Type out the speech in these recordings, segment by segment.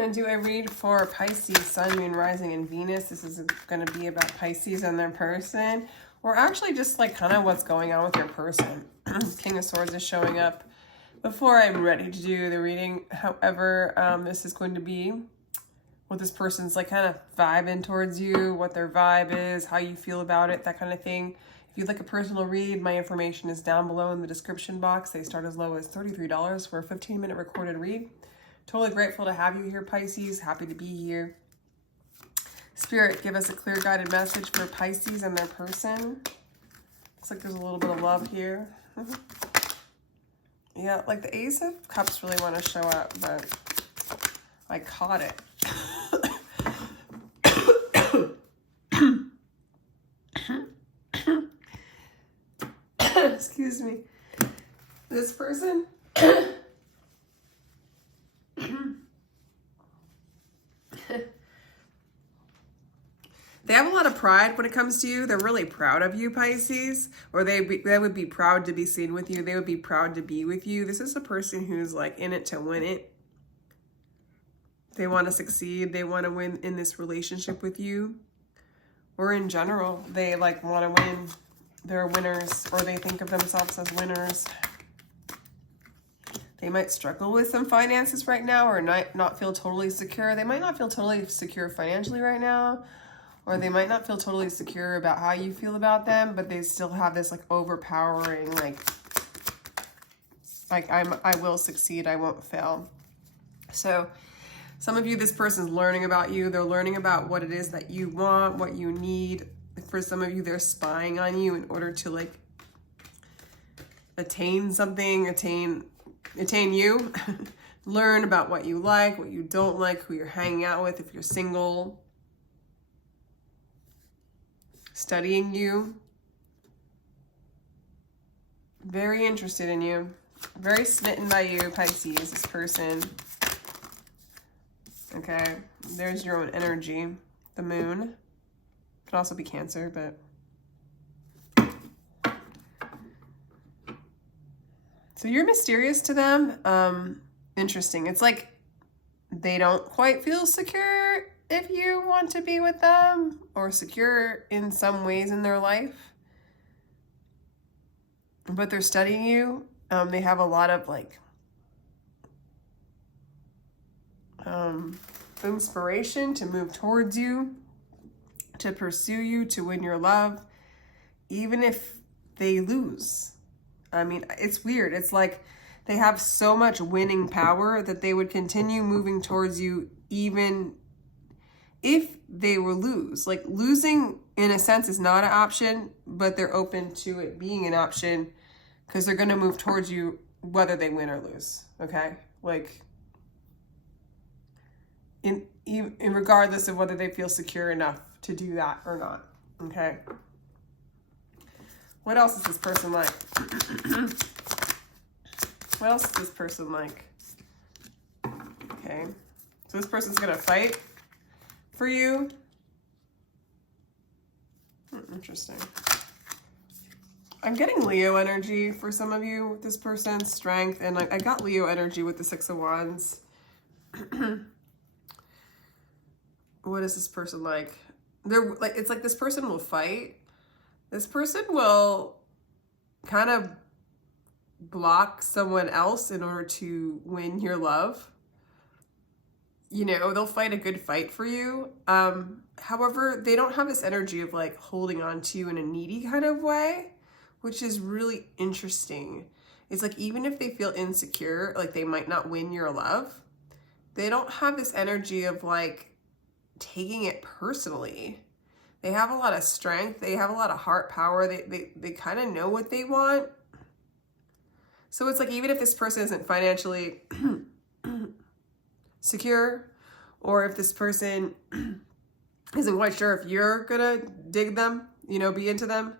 going to do a read for Pisces, Sun, Moon, Rising, and Venus. This is going to be about Pisces and their person, or actually just like kind of what's going on with your person. King of Swords is showing up before I'm ready to do the reading. However, this is going to be what this person's like kind of vibing towards you, what their vibe is, how you feel about it, that kind of thing. If you'd like a personal read, my information is down below in the description box. They start as low as $33 for a 15-minute recorded read. Totally grateful to have you here, Pisces. Happy to be here. Spirit, give us a clear guided message for Pisces and their person. Looks like there's a little bit of love here. Yeah, like the Ace of Cups really want to show up, but I caught it. Excuse me. This person they have a lot of pride when it comes to you. They're really proud of you, Pisces, or they would be proud to be seen with you. They would be proud to be with you. This is a person who's like in it to win it. They want to succeed. They want to win in this relationship with you, or in general, they like want to win. They're winners, or they think of themselves as winners. They might struggle with some finances right now, or not feel totally secure. They might not feel totally secure financially right now, or they might not feel totally secure about how you feel about them, but they still have this like overpowering, like I will succeed, I won't fail. So some of you, this person's learning about you. They're learning about what it is that you want, what you need. For some of you, they're spying on you in order to like attain something, attain you. Learn about what you like, what you don't like, who you're hanging out with if you're single. Studying you. Very interested in you. Very smitten by you, Pisces, this person. Okay, there's your own energy. The moon. Could also be Cancer, but so you're mysterious to them. Interesting. It's like they don't quite feel secure if you want to be with them, or secure in some ways in their life, but they're studying you. They have a lot of like inspiration to move towards you, to pursue you, to win your love, even if they lose. I mean, it's weird. It's like they have so much winning power that they would continue moving towards you even if they will lose. Like losing in a sense is not an option, but they're open to it being an option because they're going to move towards you whether they win or lose. Okay? Like in regardless of whether they feel secure enough to do that or not. Okay? What else is this person like? What else is this person like? Okay. So this person's going to fight for you. Interesting. I'm getting Leo energy for some of you with this person. Strength. And I got Leo energy with the Six of Wands. What is this person like? They're like, it's like this person will fight. This person will kind of block someone else in order to win your love. You know, they'll fight a good fight for you. However, they don't have this energy of like holding on to you in a needy kind of way, which is really interesting. It's like, even if they feel insecure, like they might not win your love, they don't have this energy of like taking it personally. They have a lot of strength. They have a lot of heart power. They kind of know what they want. So it's like, even if this person isn't financially secure, or if this person isn't quite sure if you're gonna dig them, you know, be into them,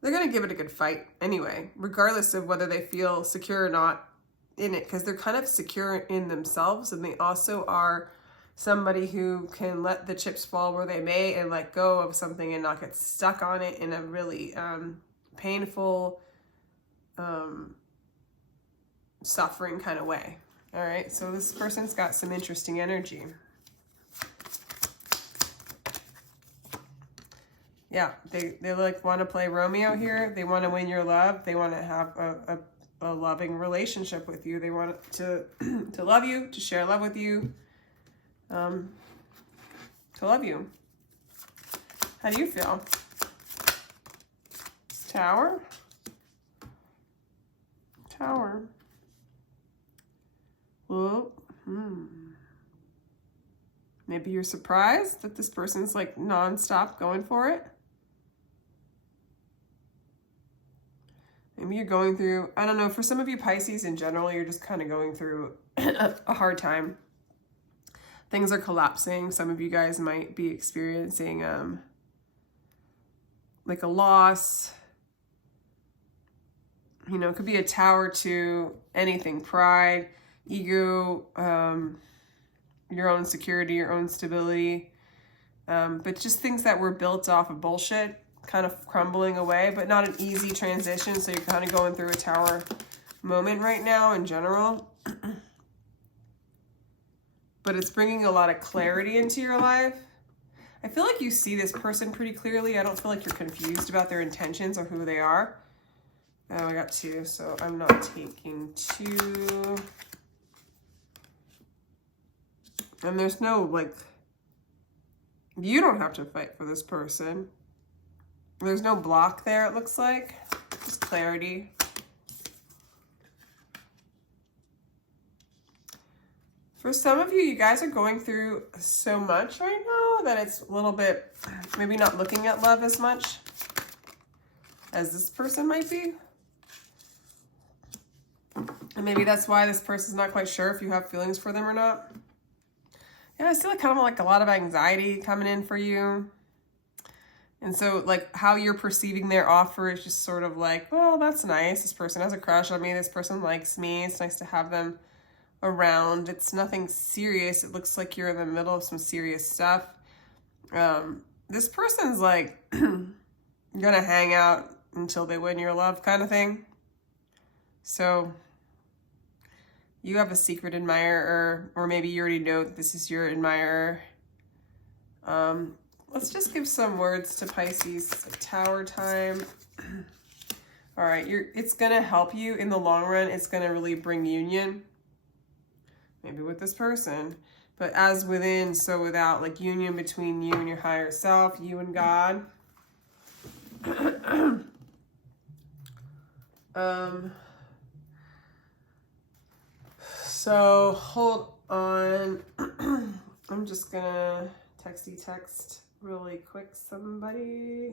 they're gonna give it a good fight anyway, regardless of whether they feel secure or not in it, because they're kind of secure in themselves, and they also are somebody who can let the chips fall where they may and let go of something and not get stuck on it in a really painful, suffering kind of way. All right, so this person's got some interesting energy. Yeah, they like want to play Romeo here. They want to win your love. They want to have a loving relationship with you. They want to love you, to share love with you, to love you. How do you feel? Tower? Tower. Well, maybe you're surprised that this person's like nonstop going for it. Maybe you're going through, I don't know, for some of you Pisces in general, you're just kind of going through a hard time. Things are collapsing. Some of you guys might be experiencing like a loss. You know, it could be a tower to anything, pride, ego, your own security, your own stability, but just things that were built off of bullshit kind of crumbling away, but not an easy transition. So you're kind of going through a tower moment right now in general, but it's bringing a lot of clarity into your life. I feel like you see this person pretty clearly. I don't feel like you're confused about their intentions or who they are. Oh, I got 2, so I'm not taking 2. And there's no, like, you don't have to fight for this person. There's no block there, it looks like. Just clarity. For some of you, you guys are going through so much right now that it's a little bit, maybe not looking at love as much as this person might be. And maybe that's why this person's not quite sure if you have feelings for them or not. Yeah, I see like kind of like a lot of anxiety coming in for you. And so like how you're perceiving their offer is just sort of like, well, that's nice. This person has a crush on me. This person likes me. It's nice to have them around. It's nothing serious. It looks like you're in the middle of some serious stuff. This person's like gonna hang out until they win your love kind of thing. So you have a secret admirer, or maybe you already know that this is your admirer. Let's just give some words to Pisces. It's like tower time. All right, it's gonna help you in the long run. It's gonna really bring union, maybe with this person, but as within, so without, like union between you and your higher self, you and God. So hold on. I'm just gonna text really quick somebody.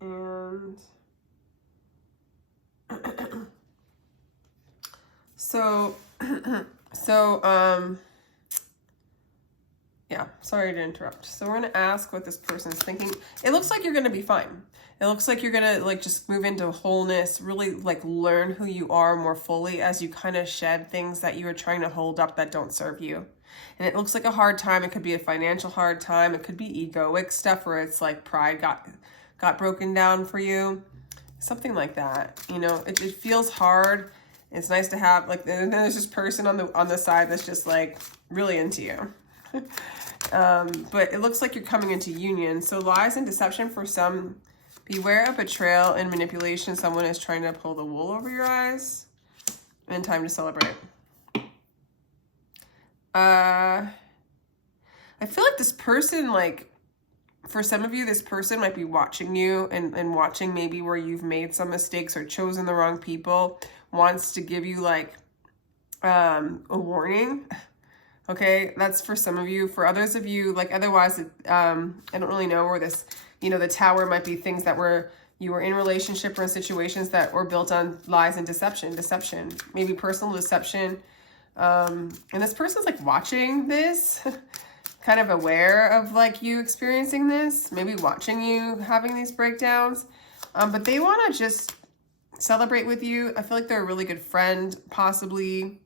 And yeah, sorry to interrupt. So we're gonna ask what this person's thinking. It looks like you're gonna be fine. It looks like you're gonna like just move into wholeness, really like learn who you are more fully as you kind of shed things that you are trying to hold up that don't serve you. And it looks like a hard time. It could be a financial hard time. It could be egoic stuff where it's like pride got broken down for you. Something like that. You know, it feels hard. It's nice to have like, and then there's this person on the side that's just like really into you. But it looks like you're coming into union. So lies and deception for some. Beware of betrayal and manipulation. Someone is trying to pull the wool over your eyes. And time to celebrate. I feel like this person, like, for some of you, this person might be watching you and watching maybe where you've made some mistakes or chosen the wrong people. Wants to give you, like, a warning. Okay, that's for some of you. For others of you, like, otherwise, I don't really know where this... You know, the tower might be things that you were in relationship or in situations that were built on lies and deception, maybe personal deception. And this person's like watching this, kind of aware of like you experiencing this, maybe watching you having these breakdowns. But they want to just celebrate with you. I feel like they're a really good friend, possibly.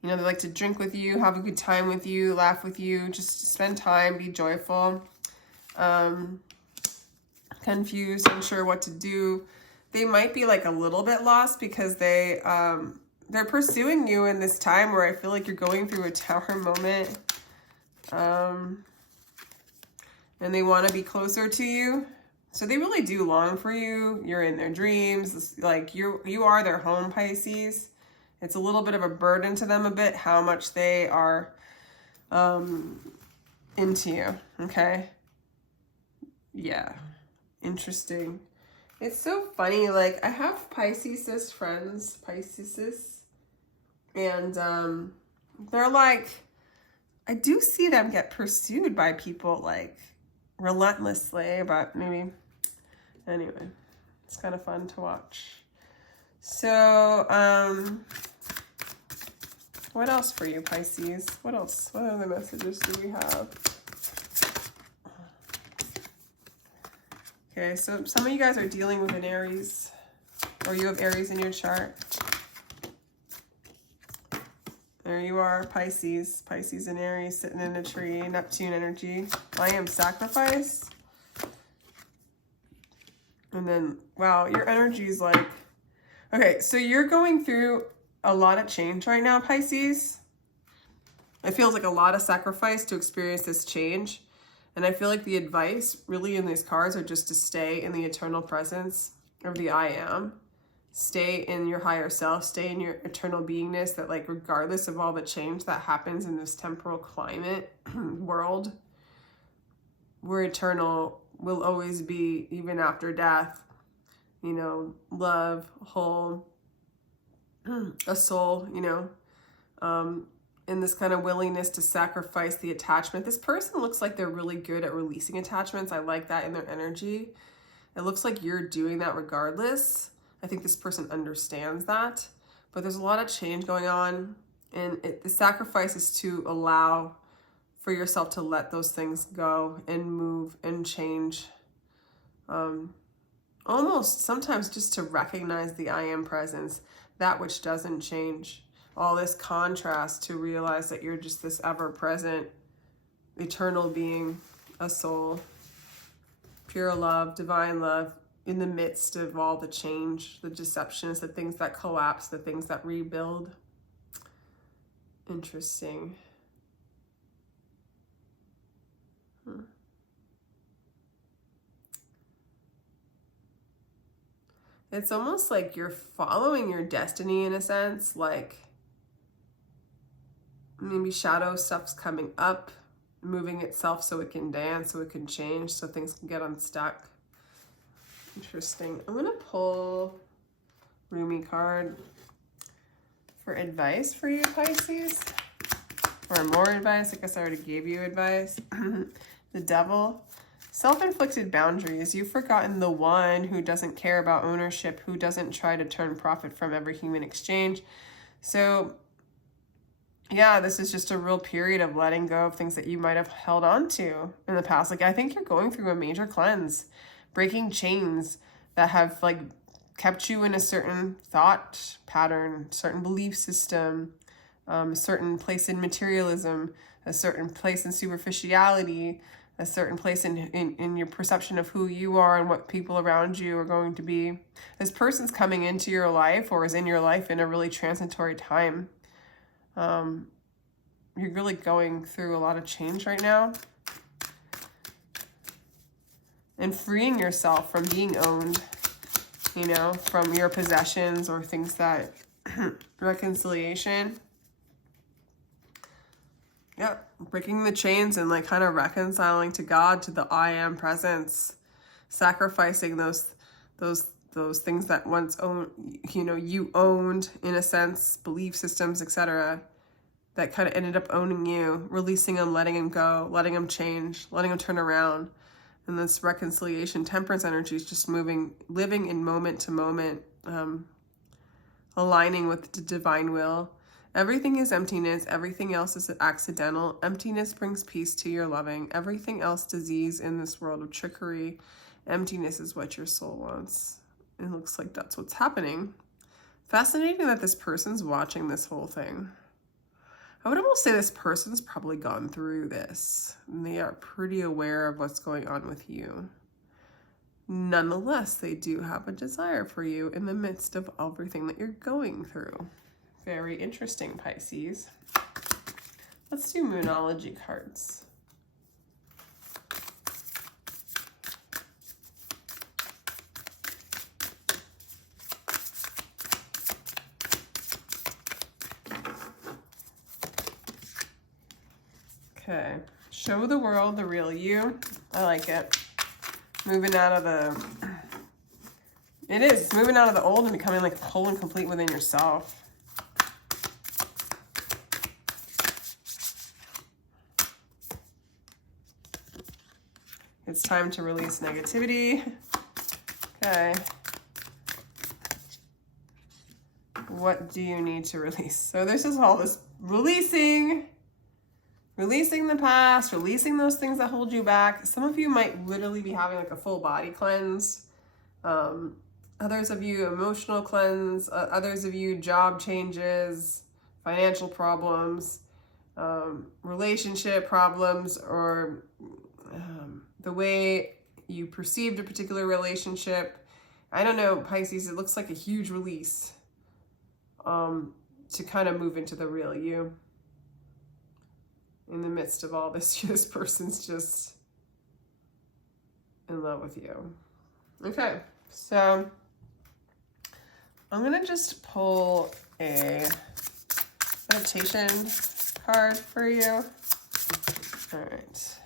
You know, they like to drink with you, have a good time with you, laugh with you, just spend time, be joyful. Confused, unsure what to do. They might be like a little bit lost because they they're pursuing you in this time where I feel like you're going through a Tower moment. And they want to be closer to you. So they really do long for you. You're in their dreams. Like you are their home, Pisces. It's a little bit of a burden to them a bit how much they are into you. Okay. Yeah. Interesting. It's so funny. Like I have Pisces friends, and they're like, I do see them get pursued by people like relentlessly, but maybe anyway, it's kind of fun to watch. So what else for you, Pisces? What else? What other messages do we have? Okay, so some of you guys are dealing with an Aries, or you have Aries in your chart. There you are, Pisces. Pisces and Aries sitting in a tree. Neptune energy. I am sacrifice. And then, wow, your energy is like... Okay, so you're going through a lot of change right now, Pisces. It feels like a lot of sacrifice to experience this change. And I feel like the advice really in these cards are just to stay in the eternal presence of the I am. Stay in your higher self, stay in your eternal beingness, that like regardless of all the change that happens in this temporal climate world, we're eternal, will always be, even after death, you know, love, whole, a soul, you know, in this kind of willingness to sacrifice the attachment. This person looks like they're really good at releasing attachments. I like that in their energy. It looks like you're doing that regardless. I think this person understands that, but there's a lot of change going on, and the sacrifice is to allow for yourself to let those things go and move and change. Almost sometimes just to recognize the I am presence, that which doesn't change. All this contrast to realize that you're just this ever-present, eternal being, a soul, pure love, divine love, in the midst of all the change, the deceptions, the things that collapse, the things that rebuild. Interesting. It's almost like you're following your destiny in a sense, like maybe shadow stuff's coming up, moving itself so it can dance, so it can change, so things can get unstuck. Interesting. I'm going to pull Rumi card for advice for you, Pisces. Or more advice. I guess I already gave you advice. The Devil. Self-inflicted boundaries. You've forgotten the one who doesn't care about ownership, who doesn't try to turn profit from every human exchange. So, yeah, this is just a real period of letting go of things that you might have held on to in the past. Like, I think you're going through a major cleanse, breaking chains that have, like, kept you in a certain thought pattern, certain belief system, a certain place in materialism, a certain place in superficiality, a certain place in your perception of who you are and what people around you are going to be. This person's coming into your life or is in your life in a really transitory time. You're really going through a lot of change right now. And freeing yourself from being owned, you know, from your possessions or things that, reconciliation. Yeah, breaking the chains and like kind of reconciling to God, to the I am presence, sacrificing those things that once owned, you know, you owned in a sense, belief systems, etc., that kind of ended up owning you, releasing them, letting them go, letting them change, letting them turn around. And this reconciliation, temperance energy is just moving, living in moment to moment, aligning with the divine will. Everything is emptiness. Everything else is accidental. Emptiness brings peace to your loving. Everything else disease in this world of trickery. Emptiness is what your soul wants. It looks like that's what's happening. Fascinating that this person's watching this whole thing. I would almost say this person's probably gone through this, and they are pretty aware of what's going on with you. Nonetheless, they do have a desire for you in the midst of everything that you're going through. Very interesting, Pisces. Let's do Moonology cards. Okay, show the world the real you. I like it. Moving out of the, it is, moving out of the old and becoming like whole and complete within yourself. It's time to release negativity. Okay. What do you need to release? So there's just all this releasing the past, releasing those things that hold you back. Some of you might literally be having like a full body cleanse. Others of you emotional cleanse. Others of you job changes, financial problems, relationship problems, or the way you perceived a particular relationship. I don't know, Pisces, it looks like a huge release to kind of move into the real you. In the midst of all this, this person's just in love with you. Okay, so I'm gonna just pull a meditation card for you. All right.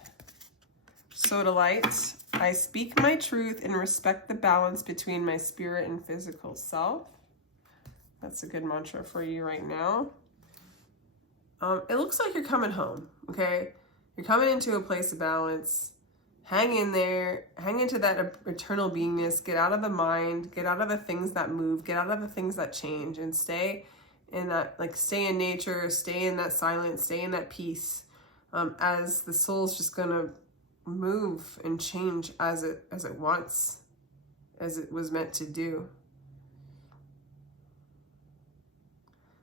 Soda Light. I speak my truth and respect the balance between my spirit and physical self. That's a good mantra for you right now. It looks like you're coming home, okay? You're coming into a place of balance. Hang in there. Hang into that eternal beingness. Get out of the mind. Get out of the things that move. Get out of the things that change. And stay in that, like, stay in nature. Stay in that silence. Stay in that peace. As the soul's just gonna move and change as it wants, as it was meant to do.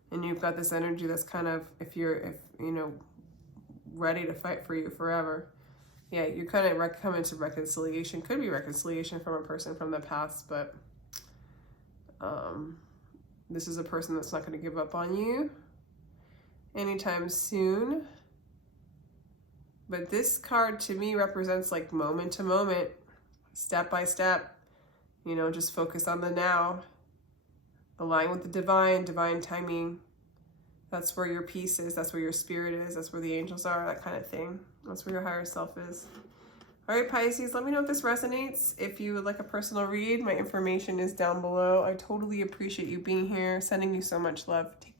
And you've got this energy that's kind of, if you know, ready to fight for you forever. Yeah, you're kind of coming to reconciliation. Could be reconciliation from a person from the past, but this is a person that's not going to give up on you anytime soon. But this card to me represents like moment to moment, step by step, you know, just focus on the now. Align with the divine timing. That's where your peace is. That's where your spirit is. That's where the angels are, that kind of thing. That's where your higher self is. All right, Pisces, let me know if this resonates. If you would like a personal read, my information is down below. I totally appreciate you being here. Sending you so much love. Take